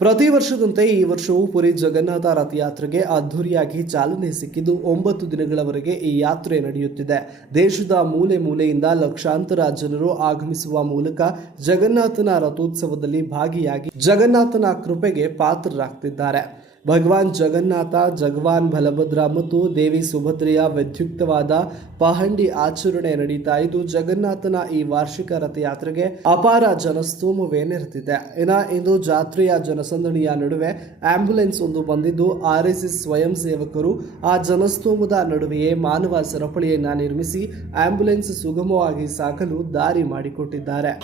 ಪ್ರತಿ ವರ್ಷದಂತೆ ಈ ವರ್ಷವೂ ಪುರಿ ಜಗನ್ನಾಥ ರಥಯಾತ್ರೆಗೆ ಅದ್ದೂರಿಯಾಗಿ ಚಾಲನೆ ಸಿಕ್ಕಿದ್ದು 9 ದಿನಗಳವರೆಗೆ ಈ ಯಾತ್ರೆ ನಡೆಯುತ್ತಿದೆ. ದೇಶದ ಮೂಲೆ ಮೂಲೆಯಿಂದ ಲಕ್ಷಾಂತರ ಜನರು ಆಗಮಿಸುವ ಮೂಲಕ ಜಗನ್ನಾಥನ ರಥೋತ್ಸವದಲ್ಲಿ ಭಾಗಿಯಾಗಿ ಜಗನ್ನಾಥನ ಕೃಪೆಗೆ ಪಾತ್ರರಾಗ್ತಿದ್ದಾರೆ. ಭಗವಾನ್ ಜಗನ್ನಾಥ, ಭಗವಾನ್ ಬಲಭದ್ರ ಮತ್ತು ದೇವಿ ಸುಭದ್ರೆಯ ವಿದ್ಯುಕ್ತವಾದ ಪಹಂಡಿ ಆಚರಣೆ ನಡೀತಾ ಇದ್ದು, ಜಗನ್ನಾಥನ ಈ ವಾರ್ಷಿಕ ರಥಯಾತ್ರೆಗೆ ಅಪಾರ ಜನಸ್ತೋಮವೇ ನೆರೆದಿದೆ. ಇಂದು ಜಾತ್ರೆಯ ಜನಸಂದಣಿಯ ನಡುವೆ ಆಂಬ್ಯುಲೆನ್ಸ್ ಒಂದು ಬಂದಿದ್ದು, ಆರ್ಎಸ್ಎಸ್ ಸ್ವಯಂ ಸೇವಕರು ಆ ಜನಸ್ತೋಮದ ನಡುವೆಯೇ ಮಾನವ ಸರಪಳಿಯನ್ನ ನಿರ್ಮಿಸಿ ಆಂಬ್ಯುಲೆನ್ಸ್ ಸುಗಮವಾಗಿ ಸಾಗಲು ದಾರಿ ಮಾಡಿಕೊಟ್ಟಿದ್ದಾರೆ.